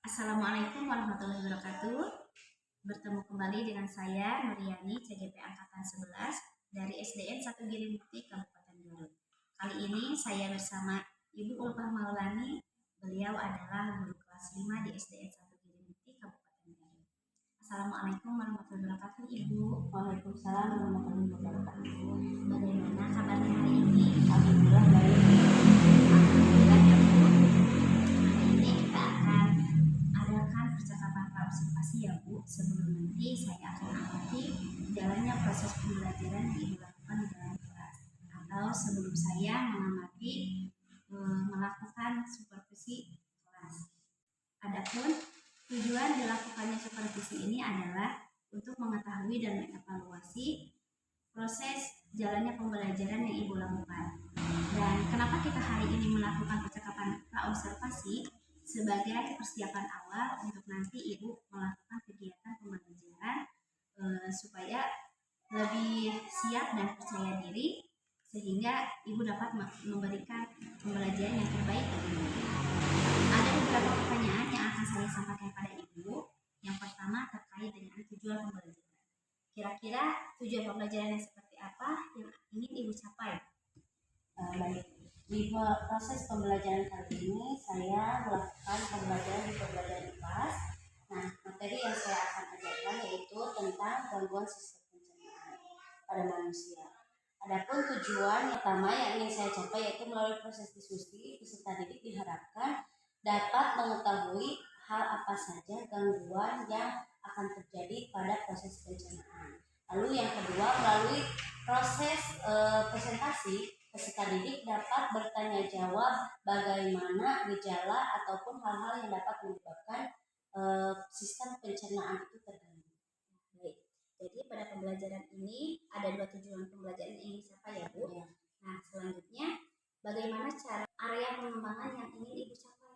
Assalamualaikum warahmatullahi wabarakatuh. Bertemu kembali dengan saya Nuriani, CGP Angkatan 11 dari SDN 1 Girimukti, Kabupaten Garut. Kali ini saya bersama Ibu Ulfah Maulani. Beliau adalah guru kelas 5 di SDN 1 Girimukti, Kabupaten Garut. Assalamualaikum warahmatullahi wabarakatuh, Ibu. Waalaikumsalam warahmatullahi wabarakatuh. Bagaimana kabarnya hari ini? Alhamdulillah baik. Alhamdulillah ya, Bu. Hari ini kita akan adakan percakapan praobservasi ya, Bu. Sebelum nanti saya akan amati jalannya proses pembelajaran yang Ibu lakukan di dalam kelas, atau sebelum saya mengamati melakukan supervisi kelas. Adapun tujuan dilakukannya supervisi ini adalah untuk mengetahui dan mengevaluasi proses jalannya pembelajaran yang Ibu lakukan. Dan kenapa kita hari ini melakukan percakapan praobservasi? Sebagai persiapan awal untuk nanti Ibu melakukan kegiatan pembelajaran supaya lebih siap dan percaya diri, sehingga Ibu dapat memberikan pembelajaran yang terbaik bagi Ibu. Ada beberapa pertanyaan yang akan saya sampaikan pada Ibu. Yang pertama terkait dengan tujuan pembelajaran. Kira-kira tujuan pembelajaran yang seperti apa yang ingin Ibu capai? Baik. Di proses pembelajaran kali ini saya melakukan pembelajaran di pembelajaran kelas. Nah, materi yang saya akan ajarkan yaitu tentang gangguan sistem pencernaan pada manusia. Adapun tujuan pertama yang ingin saya capai yaitu melalui proses diskusi, peserta didik diharapkan dapat mengetahui hal apa saja gangguan yang akan terjadi pada proses pencernaan. Lalu yang kedua, melalui proses presentasi, peserta didik dapat bertanya jawab bagaimana gejala ataupun hal-hal yang dapat menyebabkan sistem pencernaan itu terganggu. Baik. Jadi pada pembelajaran ini ada dua tujuan pembelajaran yang ingin dicapai ya, Bu. Ya. Nah, selanjutnya bagaimana cara area pengembangan yang ingin Ibu capai?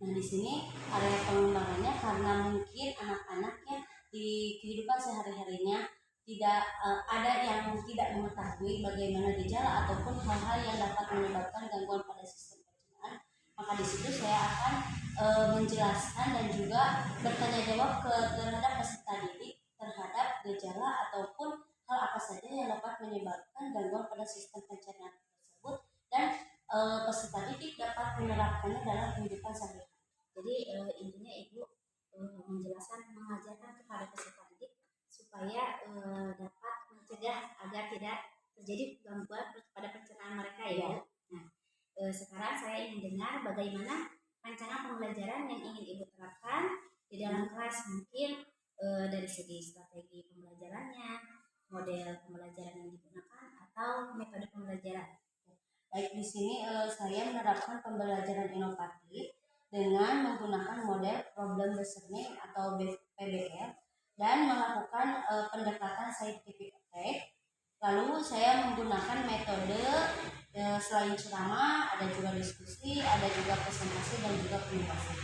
Nah, di sini area pengembangannya karena mungkin anak-anaknya di kehidupan sehari-harinya tidak ada yang tidak mengetahui bagaimana gejala ataupun hal-hal yang dapat menyebabkan gangguan pada sistem pencernaan, maka di situ saya akan menjelaskan dan juga bertanya jawab terhadap peserta didik terhadap gejala ataupun hal apa saja yang dapat menyebabkan gangguan pada sistem pencernaan tersebut, dan peserta didik dapat menerapkannya dalam kehidupan sehari-hari. Jadi intinya Ibu menjelaskan, mengajarkan kepada peserta didik supaya dapat mencegah agar tidak terjadi gangguan pada pencernaan mereka ya. Nah, sekarang saya ingin dengar bagaimana rancangan pembelajaran yang ingin Ibu terapkan di dalam kelas, mungkin dari segi strategi pembelajarannya, model pembelajaran yang digunakan, atau metode pembelajaran. Baik, di sini saya menerapkan pembelajaran inovatif dengan menggunakan model problem based learning atau PBL dan melakukan pendekatan scientific approach. Lalu saya menggunakan metode selain ceramah ada juga diskusi, ada juga presentasi dan juga penulisan.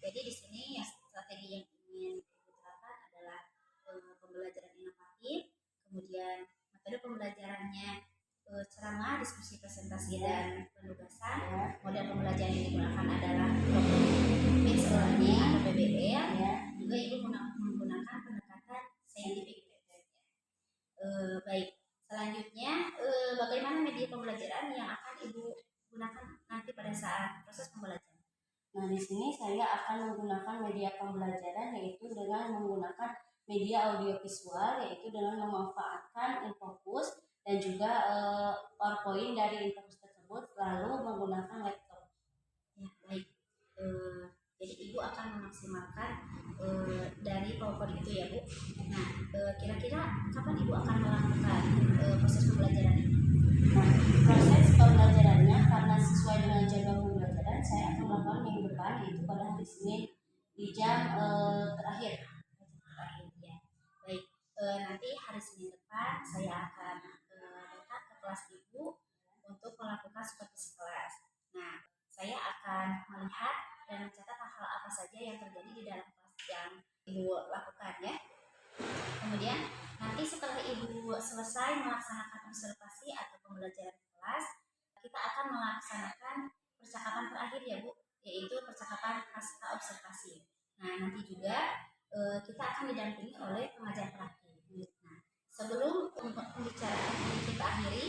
Jadi di sini ya strategi yang ingin diterapkan adalah pembelajaran inovatif, kemudian metode pembelajarannya ceramah, diskusi, presentasi, dan penugasan. Model pembelajaran yang digunakan adalah problem based learning atau PBL. Juga Ibu menggunakan pendekatan scientific. Baik, selanjutnya bagaimana media pembelajaran yang akan Ibu gunakan nanti pada saat proses pembelajaran? Nah, di sini saya akan menggunakan media pembelajaran yaitu dengan menggunakan media audiovisual, yaitu dengan memanfaatkan Infocus dan juga PowerPoint dari Infocus tersebut, lalu menggunakan laptop. Ya, baik. Jadi Ibu akan memaksimalkan dari PowerPoint itu ya, Bu. Nah, kira-kira kapan Ibu akan melakukan proses pembelajaran ini? Nah, proses pembelajarannya karena sesuai dengan jadwal pembelajaran saya akan melakukan minggu depan, yaitu pada hari Senin di jam terakhir. Ya. Baik, nanti hari Senin depan saya akan datang ke kelas Ibu untuk melakukan supervisi kelas. Nah, saya akan melihat dan mencatat hal apa saja yang terjadi di dalam kelas yang Ibu lakukan ya. Kemudian nanti setelah Ibu selesai melaksanakan observasi atau pembelajaran kelas, kita akan melaksanakan percakapan terakhir ya, Bu, yaitu percakapan pasca observasi. Nah, nanti juga kita akan didampingi oleh pengajar praktik. Nah, sebelum pembicaraan ini kita akhiri,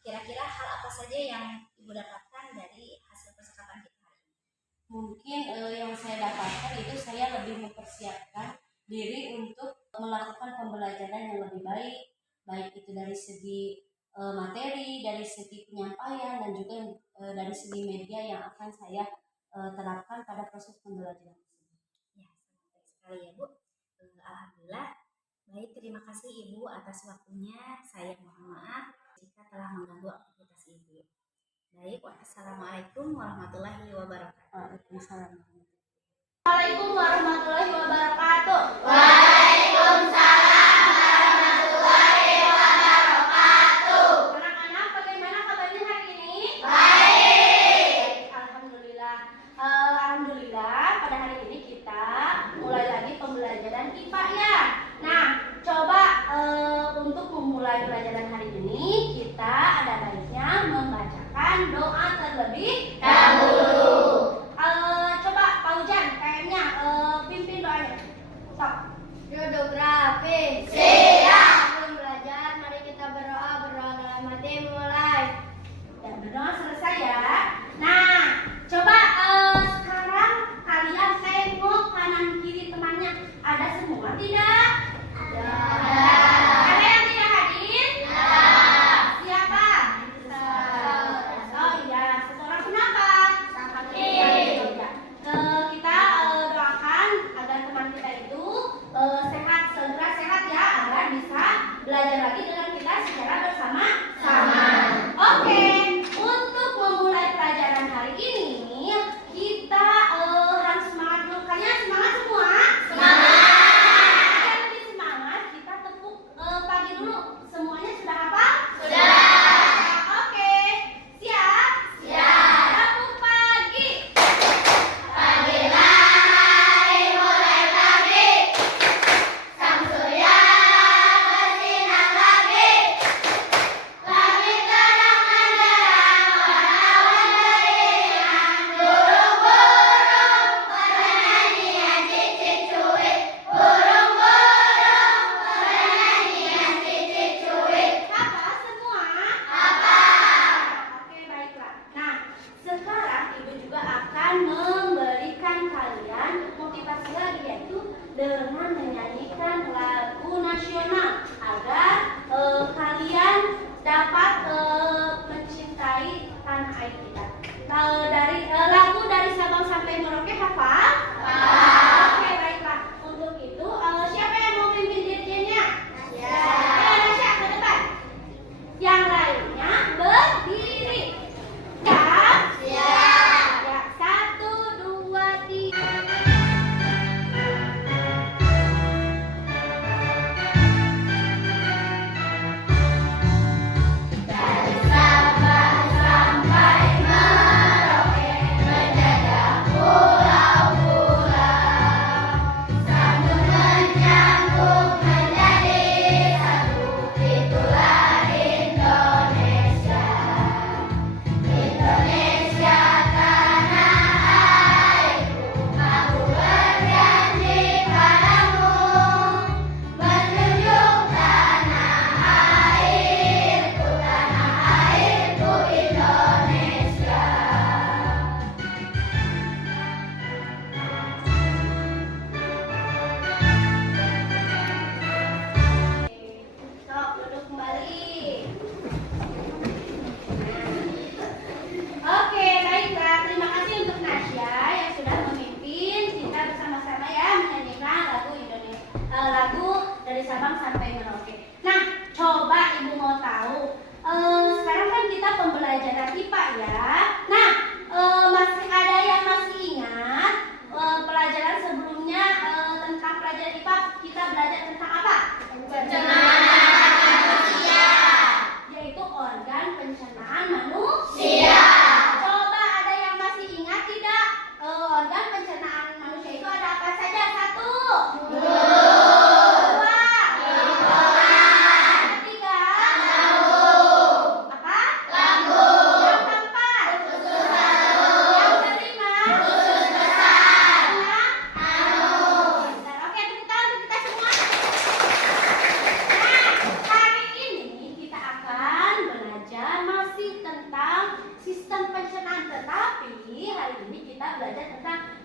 kira-kira hal apa saja yang Ibu dapatkan dari hasil percakapan kita hari ini? Mungkin yang saya dapatkan itu saya lebih mempersiapkan diri untuk melakukan pembelajaran yang lebih baik, baik itu dari segi materi, dari segi penyampaian, dan juga dari segi media yang akan saya terapkan pada proses pembelajaran tersebut. Ya, sangat baik sekali ya Bu. Alhamdulillah. Baik, terima kasih Ibu atas waktunya. Saya mohon maaf jika telah mengganggu aktivitas Ibu. Baik, wassalamualaikum warahmatullahi wabarakatuh. Waalaikumsalam. Assalamualaikum warahmatullahi wabarakatuh. Anak-anak, bagaimana kabarnya hari ini? Baik. Alhamdulillah. Alhamdulillah, pada hari ini kita mulai lagi pembelajaran IPA ya. Nah, coba untuk memulai pelajaran hari ini kita ada baiknya membacakan doa terlebih dahulu. Coba Pak Ujan kayaknya pimpin doanya. Stop. Geografi. Siap. Sebelum belajar, mari kita berdoa dalam hati mulai. Dan berdoa selesai ya. Nah, coba sekarang kalian tengok kanan kiri temannya. Ada semua tidak? Ada. Ada yang tidak hadir? Siapa? Oh iya, seseorang kenapa?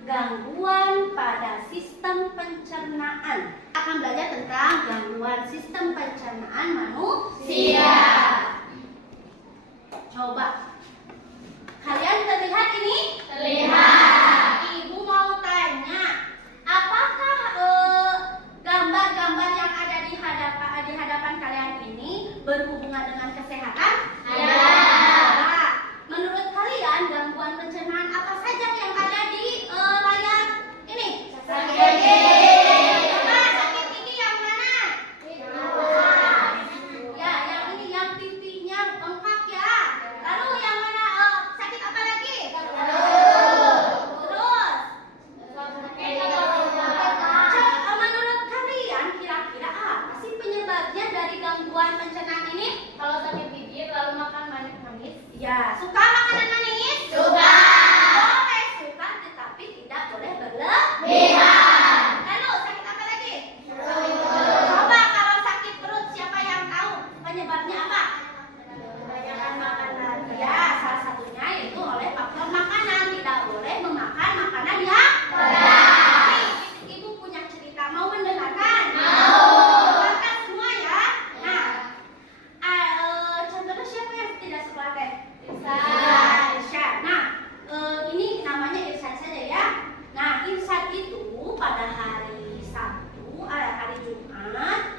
gangguan pada sistem pencernaan. Akan belajar tentang gangguan sistem pencernaan manusia. Coba kalian terlihat ini? Terlihat. Ibu mau tanya, apakah gambar-gambar yang ada di hadapan kalian ini berhubungan dengan kesehatan? Ada. Nah, menurut kalian gangguan pencernaan apa saja yang ada di layar ini? Sakit gigi. Coba sakit gigi yang mana? Ya, yang ini yang pipinya bengkak ya. Lalu yang mana? Sakit apa lagi? Terus? Menurut kalian kira-kira apa sih penyebabnya dari gangguan pencernaan ini? Kalau sakit gigi lalu makan manis-manis. Ya, suka makanan manis? Suka. Boleh suka, tetapi tidak boleh berlebihan. Lalu sakit apa lagi? Coba kalau sakit perut, siapa yang tahu penyebabnya apa? Kebanyakan makanan. Ya, salah satunya yaitu oleh faktor makanan. Tidak boleh memakan makanan yang Berat. Nih, Ibu punya cerita, mau mendengarkan? Mau. Dengarkan semua ya. Nah, contohnya siapa yang tidak sekolah teh? Irsyad. Nah, ini namanya Irsyad saja ya. Nah, Irsyad itu pada hari Sabtu, hari Jumat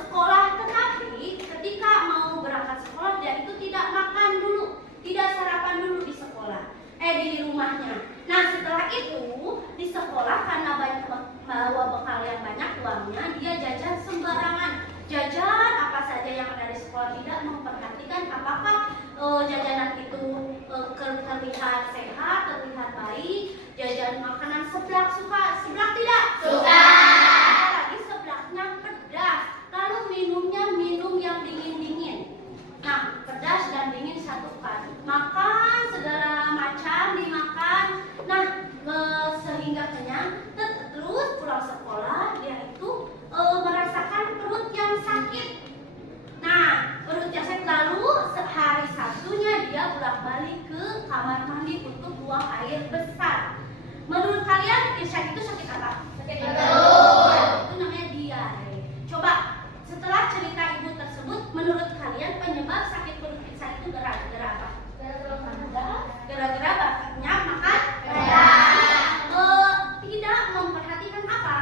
sekolah, tetapi ketika mau berangkat sekolah dia itu tidak makan dulu, tidak sarapan dulu di sekolah, di rumahnya. Nah, setelah itu di sekolah karena banyak bawa bekal yang banyak uangnya, dia jajan sembarangan. Jajan apa saja yang ada di sekolah, tidak memperhatikan apakah jajanan itu terlihat sehat, terlihat baik. Jajan makanan seblak, suka seblak tidak? Suka. Apalagi seblaknya pedas. Lalu minumnya minum yang dingin-dingin. Nah, pedas dan dingin satukan. Makan segala macam dimakan. Nah, sehingga kenyang. Terus pulang sekolah dia itu merasakan perut yang sakit. Nah, perut yang sakit, lalu sehari Sabtunya dia bolak-balik ke kamar mandi untuk buang air besar. Menurut kalian Irsyad itu sakit apa? Sakit Itu namanya diare. Coba setelah cerita ibu tersebut, menurut kalian penyebab sakit perut Irsyad itu gara-gara apa? Gara-gara banyak makan? Tidak memperhatikan apa?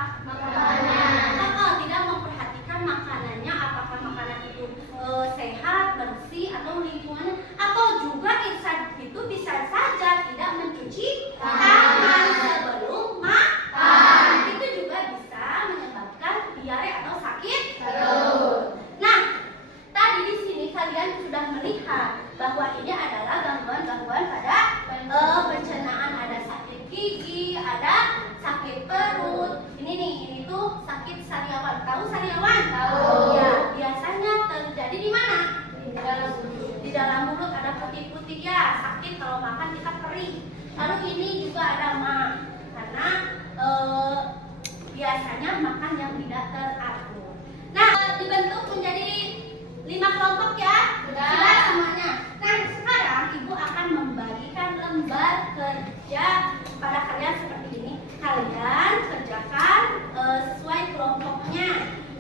Tidak memperhatikan makanannya, apakah makanan itu sehat, bersih, atau lingkungannya, atau juga Irsyad itu bisa saja tidak mencuci tangan sebelum makan. Itu juga bisa menyebabkan diare atau sakit perut. Nah, tadi di sini kalian sudah melihat bahwa ini adalah gangguan-gangguan pada pencernaan. Ada sakit gigi, ada sakit perut. Ini tuh sakit sariawan. Tahu sariawan? Tahu. Ya, biasanya terjadi di mana? Di dalam mulut ada putih-putih ya. Sakit kalau makan kita perih. Lalu ini juga ada mah, karena biasanya makan yang tidak teratur. Nah, dibentuk menjadi 5 kelompok ya. Sudah semuanya. Nah, sekarang ibu akan membagikan lembar kerja pada kalian seperti ini. Kalian kerjakan sesuai kelompoknya.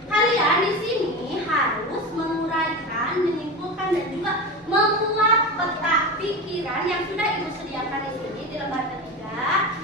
Kalian di sini harus menguraikan, menyimpulkan, dan juga membuat peta pikiran yang sudah ibu sediakan di sini di lembar ketiga.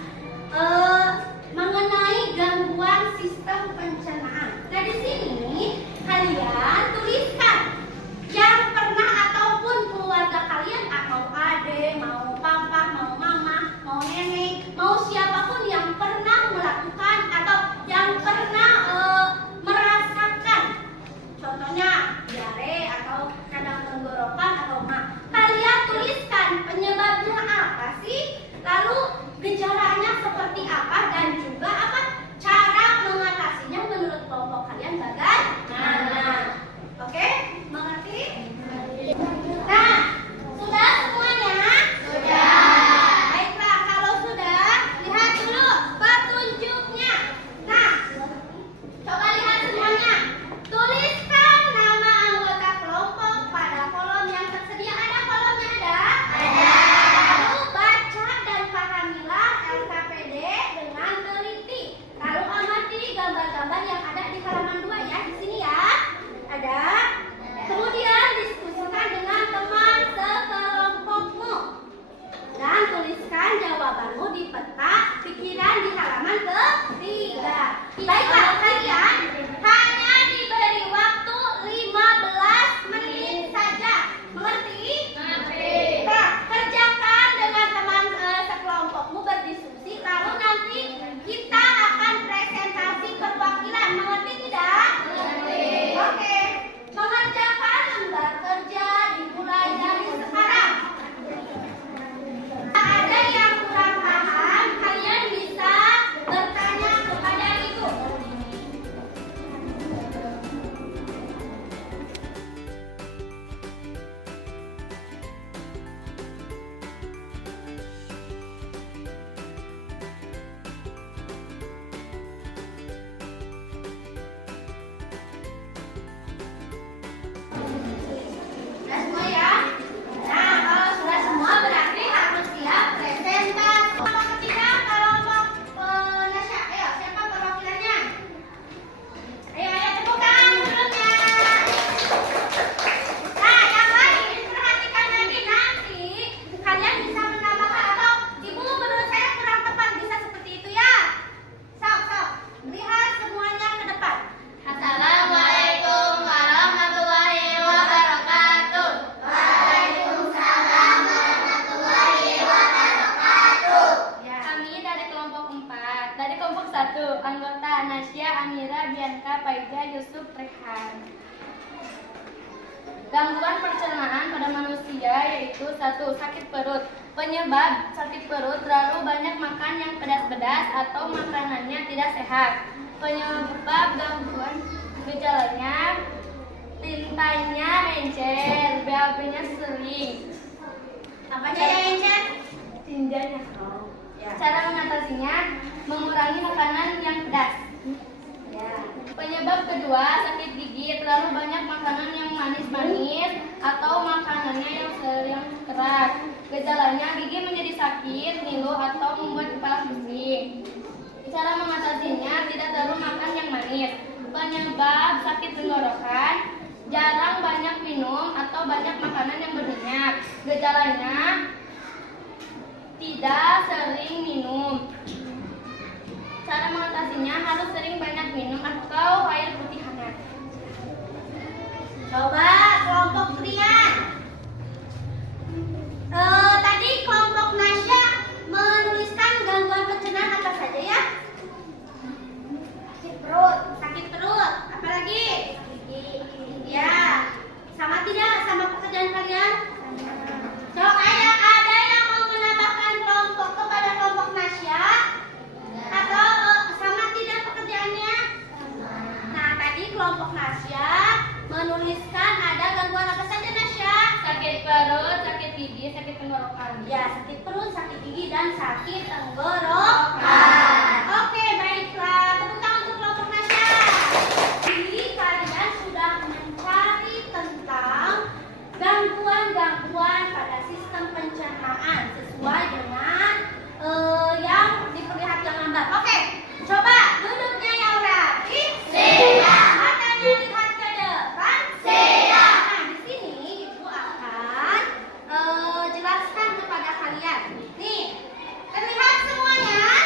Baiklah, kalian hanya diberi waktu 15 menit saja. Mengerti? Mengerti. Nah, kerjakan dengan teman sekelompokmu berdiskusi, lalu nanti kita akan presentasi perwakilan. Mengerti tidak? Mengerti. Oke. Mengerjakan lembar kerja dimulai dari sekarang. Ada yang kurang paham, kalian bisa bertanya kepada ibu. Sudah semua ya? Nah, kalau sudah semua berarti harus siap presentasi. Kelompok ketiga, kelompok Nasya. Ayo, siapa perwakilannya? Ayo, tepuk tangan sebelumnya. Nah, yang lain perhatikan lagi, nanti kalian bisa menambahkan atau ibu menurut saya kurang tepat bisa seperti itu ya. Sok, lihat semuanya ke depan. Assalamualaikum warahmatullahi wabarakatuh. Ya. Kami dari kelompok 4, dari kelompok 1, anggota Nasya, Amira, Bianca, Paija, Yusuf, Rehan. Gangguan pencernaan pada manusia yaitu 1. Sakit perut. Penyebab sakit perut terlalu banyak makan yang pedas-pedas atau makanannya tidak sehat. Penyebab gangguan gejalanya tintanya encer, BAB-nya sering. Apanya yang encer? Tinjanya. Ya. Cara mengatasinya mengurangi makanan yang pedas. Ya. Penyebab kedua, sakit gigi. Terlalu banyak makanan yang manis-manis atau makanannya yang sering keras. Gejalanya gigi menjadi sakit, ngilu atau membuat kepala pusing. Cara mengatasinya tidak terlalu makan yang manis. Penyebab sakit tenggorokan, jarang banyak minum atau banyak makanan yang berminyak. Gejalanya tidak sering minum. Cara mengatasinya harus sering banyak minum atau air putih hangat. Coba kelompok Rian. Tadi kelompok Nasya menuliskan gangguan pencernaan apa saja ya? Sakit perut. Apa lagi? Ya. Sama tidak sama pekerjaan kalian? So, ada yang mau menambahkan kelompok kepada kelompok Nasya? Atau sama tidak pekerjaannya? Nah, tadi kelompok Nasya menuliskan ada gangguan apa saja Nasya? Sakit perut, sakit gigi, sakit tenggorokan. Ya, sakit perut, sakit gigi, dan sakit tenggorokan. Oke, baiklah. Tepuk tangan untuk kelompok Nasya. Jadi, kalian sudah mencari tentang gangguan-gangguan pada sistem pencernaan sesuai dengan yang diperlihatkan gambar. Oke, coba duduknya yang rapi. Siap. Matanya lihat ke depan. Siap. Nah, di sini ibu akan jelaskan kepada kalian. Nih, terlihat semuanya?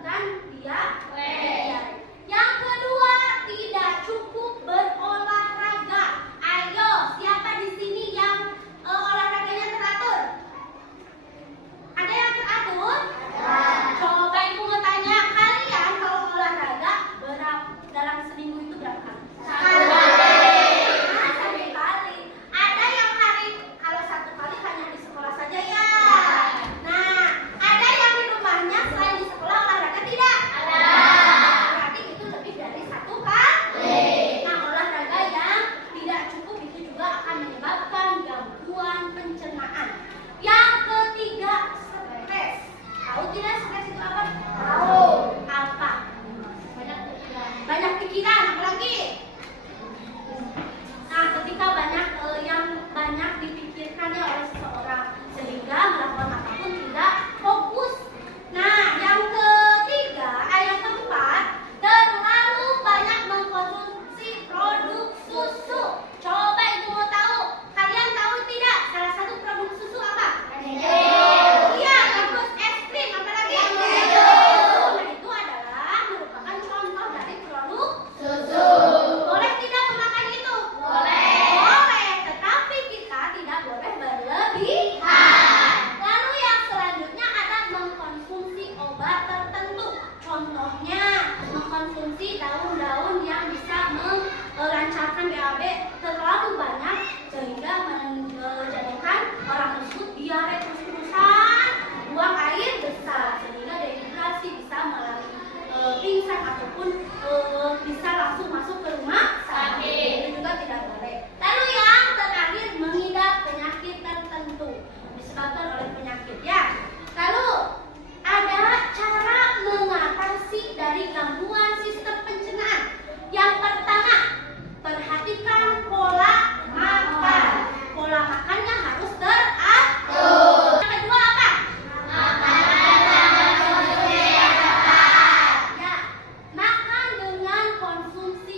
menyebabkan diabetes. Yang kedua, tidak cukup berolahraga. Ayo, siapa di sini yang olahraganya teratur? Ada yang teratur? Coba ibu mau tanya, kalian kalau olahraga dalam seminggu itu berapa kali? Satu kali. Ada yang hari kalau satu kali hanya di sekolah saja ya. Nah, ada yang di rumahnya selain di sekolah olahraga tidak? Berarti itu lebih dari satu kali. Nah, olahraga yang tidak cukup itu juga akan menyebabkan gangguan pencernaan. Yang ketiga, stres. Tahu tidak stres itu apa? Tahu. Apa? Banyak pikiran, apalagi? Nah, ketika banyak dipikirkannya oleh seseorang sehingga melakukan apapun tidak fokus. Nah, yang keempat, terlalu banyak mengkonsumsi produk susu. Coba ibu mau tahu, kalian tahu tidak salah satu produk susu apa? Iya, terus es krim, apalagi? Nah, itu adalah merupakan contoh dari produk susu. Boleh tidak memakan itu? Boleh, tetapi kita tidak boleh berlebihan. Lalu yang selanjutnya ada mengkonsumsi obat tertentu. Contohnya, mengkonsumsi daun-daun yang bisa melancarkan BAB terlalu banyak sehingga menjadikan orang tersebut diare terus-terusan, buang air besar sehingga dehidrasi bisa melalui pingsan ataupun bisa langsung masuk ke rumah sakit. Itu juga tidak boleh. Lalu yang terakhir, mengidap penyakit tertentu disebabkan oleh penyakit ya. Lalu ada cara mengatasi dari gangguan sistem pencernaan. Yang pertama, perhatikan pola makan. Pola makannya harus teratur. Yang kedua apa? Ya, makan dengan konsumsi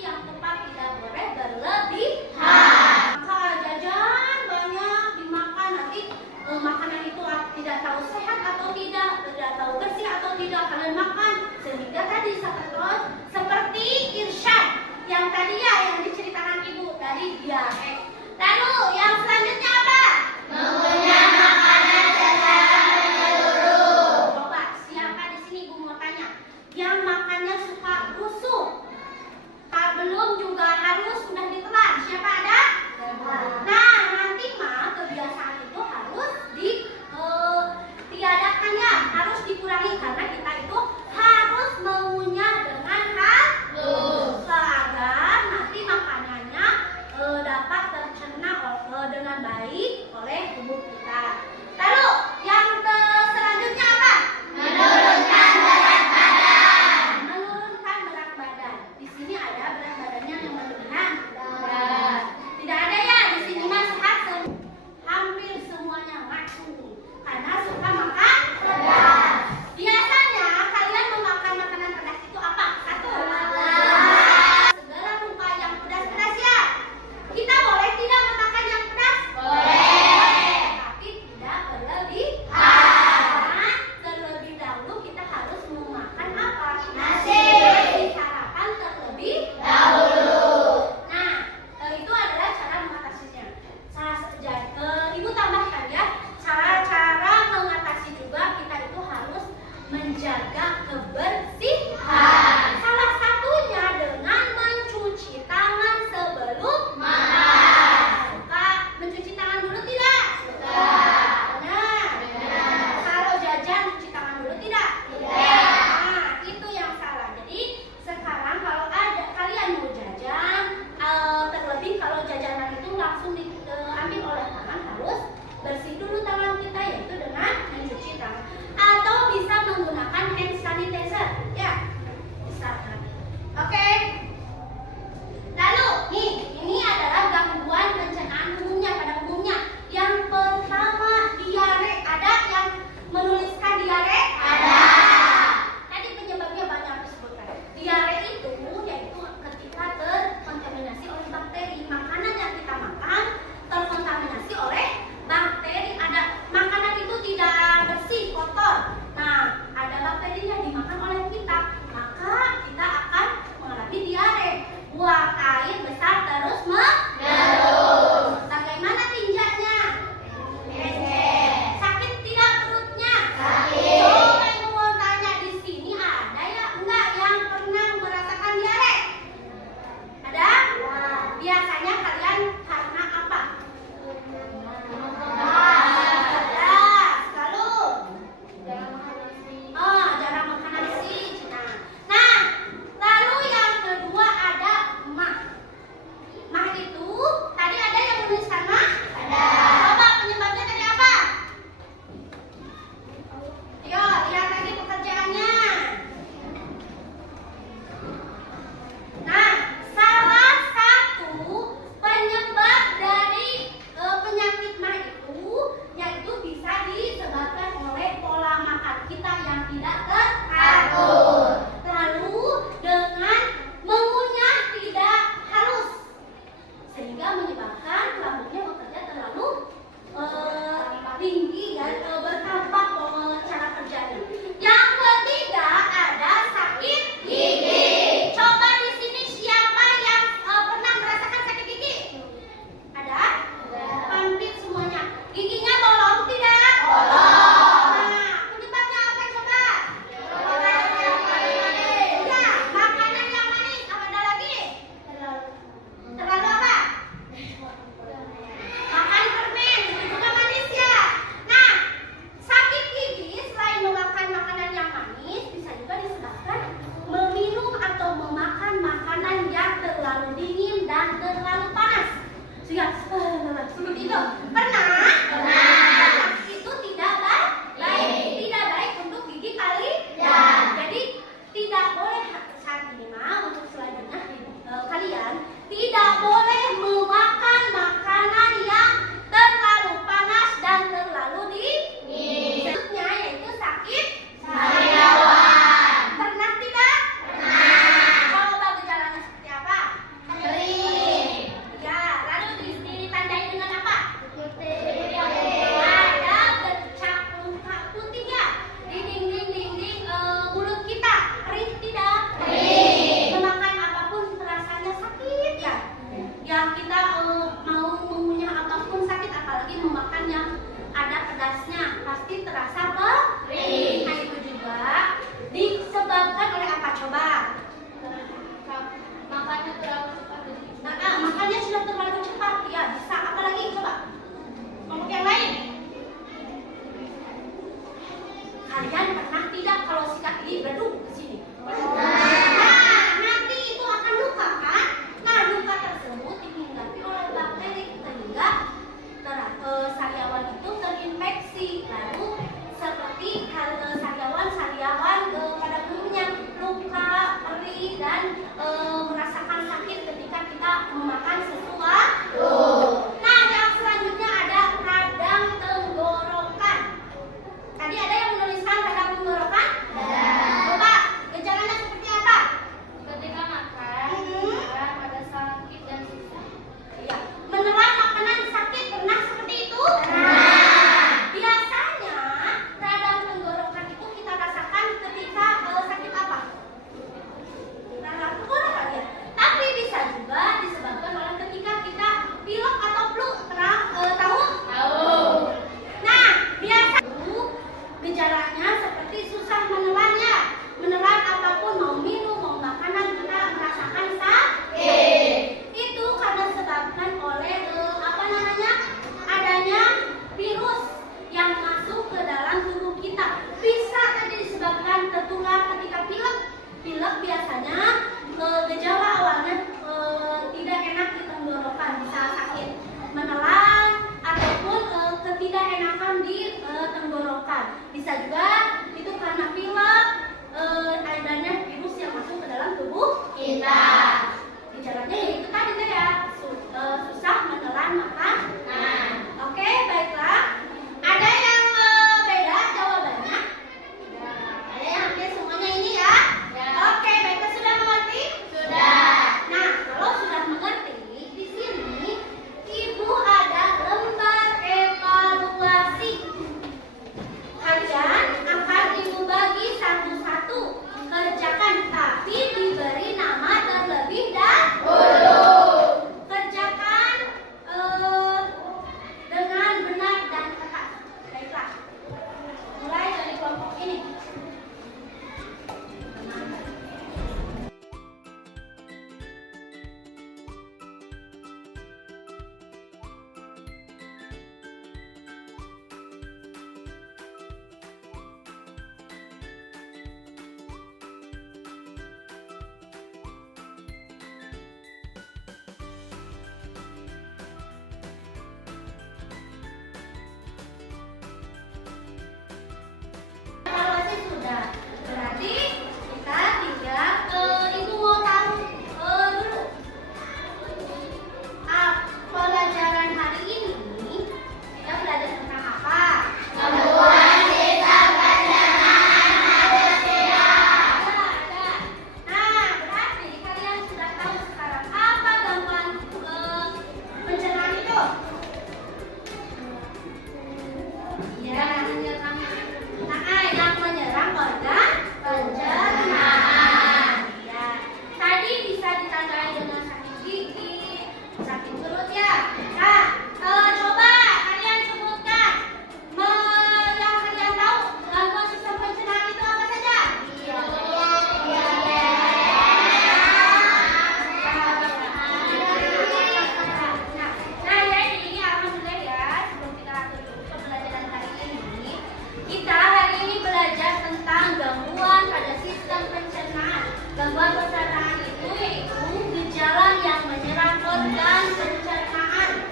Gangguan pencernaan itu yaitu gejala yang menyerang organ pencernaan.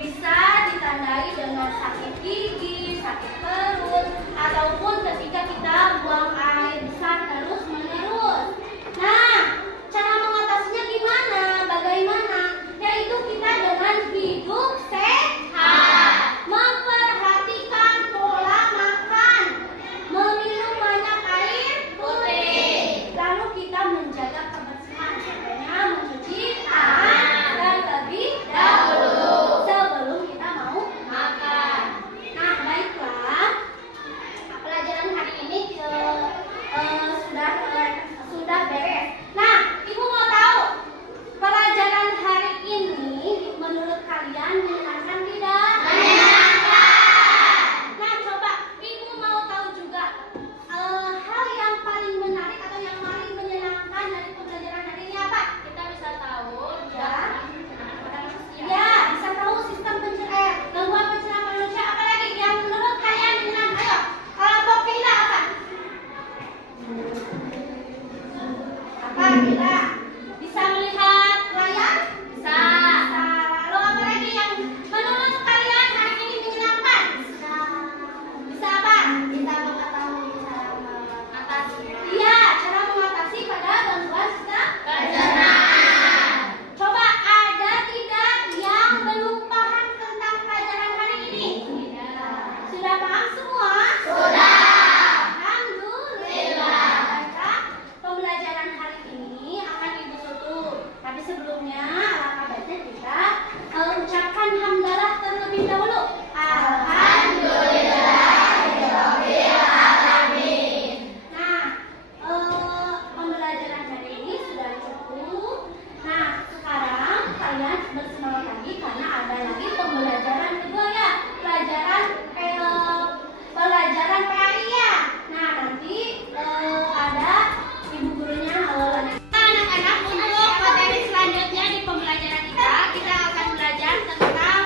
Bisa ditandai dengan sakit gigi, sakit perut, ataupun ketika kita buang air besar terus-menerus. Nah, cara mengatasinya gimana? Bagaimana? Yaitu kita dengan hidup sehat, memperhatikan pola makan, meminum banyak air putih, lalu kita menjaga kebersihan, contohnya mencuci tangan terlebih dahulu sebelum kita mau makan. Nah, baiklah, pelajaran hari ini sudah beres. Nah, Ibu mau tahu pelajaran hari ini menurut kalian menyenangkan tidak? Nah, coba Ibu mau tahu juga hal yang paling menarik atau yang paling menyenangkan dari pembelajaran hari ini apa? Kita bisa tahu ya. Ya, bisa tahu sistem pencernaan, gangguan pencernaan manusia. Apa lagi yang menurut kalian menyenangkan? Ayo, kalau Pokila apa? Apa kita bisa melihat layar? Bisa. Lalu apa lagi yang menurut kalian hari ini menyenangkan? Bisa apa? Bisa mengetahui cara mengatasi. Iya, cara mengatasi pada gangguan sistem pencernaan. Coba ada tidak yang belum paham tentang pelajaran hari ini? Sudah paham semua? Sudah. Alhamdulillah. Maka pembelajaran hari ini akan Ibu tutup. Tapi sebelumnya alangkah baiknya kita ucapkan hamdalah terlebih dahulu. Alhamdulillahirobbilalamin. Nah, pembelajaran hari ini sudah cukup. Nah, sekarang kalian bersemangat lagi karena ada lagi pembelajaran kedua ya, pelajaran PAI ya. Nah, nanti ada ibu gurunya lagi. Anak-anak, untuk materi selanjutnya di pembelajaran kita akan belajar tentang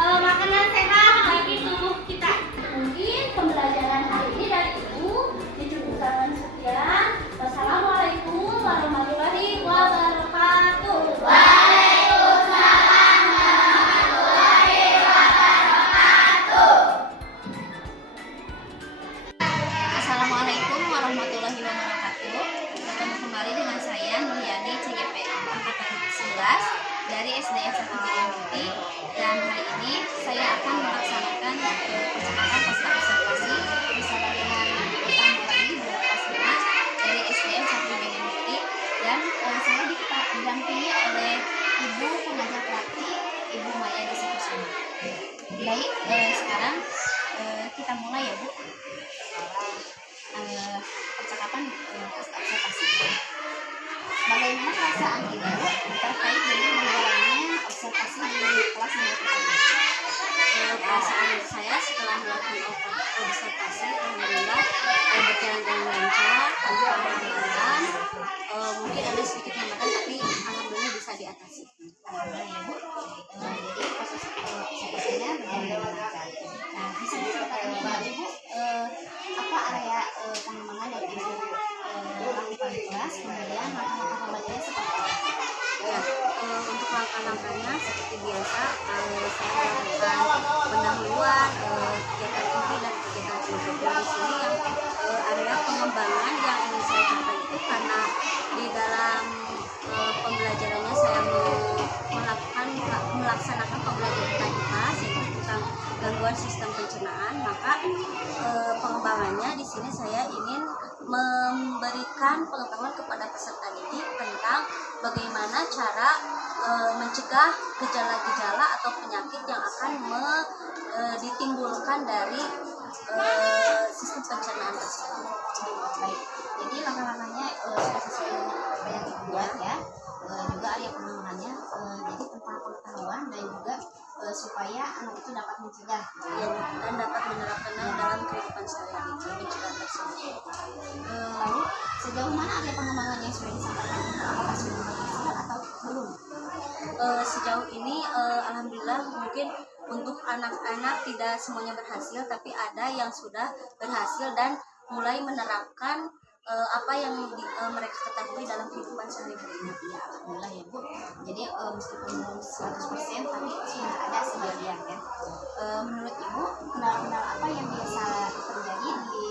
makanan sehat bagi tubuh kita. Mungkin pembelajaran hari ini dari Ibu dicukupkan sekian. Wassalamualaikum warahmatullahi wabarakatuh. Waalaikumsalam warahmatullahi wabarakatuh. Assalamualaikum warahmatullahi wabarakatuh. Bertemu kembali dengan saya Nuriani CGP angkatan 11 dari SDN 1 Jatimuti, dan hari ini saya akan melaksanakan percakapan pasca observasi bersama dengan utama lagi kelas 5 dari SDN 1 Jatimuti, dan saya didampingi oleh Ibu pengajar praktik Ibu Maya Desikusuma. Baik, sekarang kita mulai ya Bu. Percakapan pasca observasi. Bagaimana perasaan Ibu terkait dengan menjalannya observasi di kelas yang pertama? Perasaan saya setelah melakukan observasi alhamdulillah berjalan dengan lancar, tanpa hambatan. Mungkin ada sedikit hambatan tapi alhamdulillah bisa diatasi. Alhamdulillah ya Bu. Jadi proses observasinya berjalan dengan lancar. Nah, bisa diceritakan kepada Ibu apa area pengembangan yang Ibu lakukan di kelas, kemudian langkah-langkah pembelajarannya seperti apa? Ya, untuk langkah-langkahnya seperti biasa, saya melakukan pendahuluan kegiatan inti dan kegiatan penutup. Di sini yang area pengembangan yang ingin saya capai itu karena di dalam pembelajarannya saya melaksanakan pembelajaran IPA yaitu tentang gangguan sistem pencernaan, maka pengembangannya di sini saya ingin memberikan pengetahuan kepada peserta didik tentang bagaimana cara mencegah gejala-gejala atau penyakit yang akan ditimbulkan dari sistem pencernaan tersebut. Baik, jadi langkah-langkahnya sudah sesuai dengan apa yang dibuat ya. Juga area pengembangannya jadi tentang pengetahuan dan juga supaya anak itu dapat mencegah dan dapat menerapkannya dalam kehidupan sehari-hari pencegahan tersebut. Lalu sejauh mana area pengembangan yang sudah disampaikan, apakah sudah berhasil atau belum? Sejauh ini alhamdulillah mungkin untuk anak-anak tidak semuanya berhasil, tapi ada yang sudah berhasil dan mulai menerapkan apa yang mereka ketahui dalam kehidupan sehari-hari. Ya, alhamdulillah ya Bu. Jadi meskipun belum 100% tapi sudah ada sebagian ya. Menurut Ibu, kendala-kendala apa yang biasa terjadi di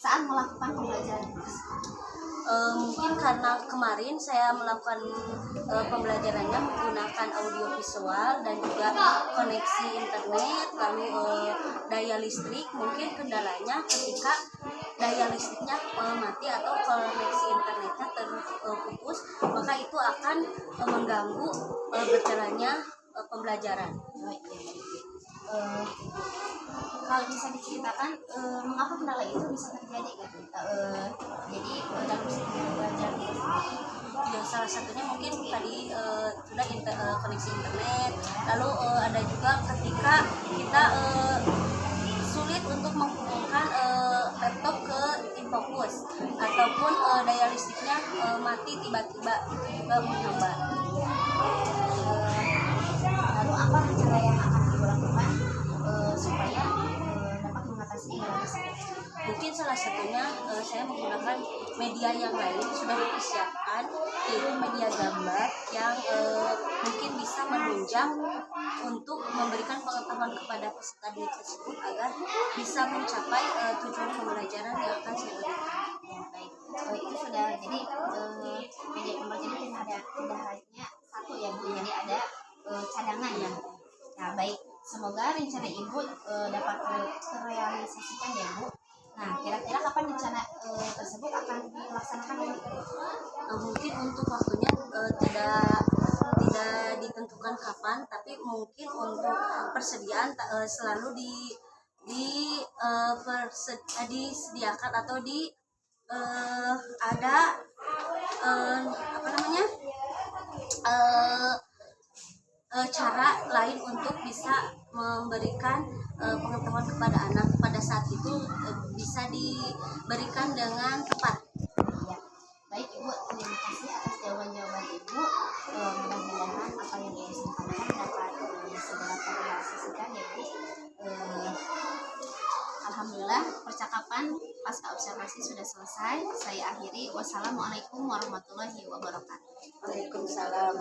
saat melakukan pembelajaran di kelas? Mungkin karena kemarin saya melakukan pembelajarannya menggunakan audio visual dan juga koneksi internet, lalu daya listrik. Mungkin kendalanya ketika daya listriknya mati atau koneksi internetnya terputus, maka itu akan mengganggu berjalannya pembelajaran. Kalau bisa diceritakan mengapa kendala itu bisa terjadi gitu. Jadi dalam sistem belajar Ya, salah satunya mungkin tadi sudah koneksi internet, lalu ada juga ketika kita sulit untuk menghubungkan laptop ke infocus ataupun daya listriknya mati tiba-tiba, itu juga menghambat. lalu apa rencana yang akan dilakukan supaya dapat mengatasi kendala tersebut? Mungkin salah satunya saya menggunakan media yang lain sudah dipersiapkan, yaitu media gambar yang mungkin bisa menunjang untuk memberikan pengetahuan kepada peserta didik tersebut agar bisa mencapai tujuan pembelajaran yang akan saya berikan. Baik, itu sudah jadi media pembelajaran tidak hanya satu ya Bu, jadi ada cadangan ya. Nah baik, semoga rencana Ibu dapat terrealisasikan ya Bu. Nah kira-kira kapan rencana tersebut akan dilaksanakan Bu? Mungkin untuk waktunya tidak ditentukan kapan, tapi mungkin untuk persediaan selalu disediakan atau ada apa namanya cara lain untuk bisa memberikan pengetahuan kepada anak pada saat itu bisa diberikan dengan tepat. Ya, baik Ibu, terima kasih atas jawaban-jawaban Ibu. Mudah-mudahan apa yang Ibu sampaikan dapat segera terrealisasikan ya Bu. Alhamdulillah percakapan pasca observasi sudah selesai. Saya akhiri. Wassalamualaikum warahmatullahi wabarakatuh. Waalaikumsalam.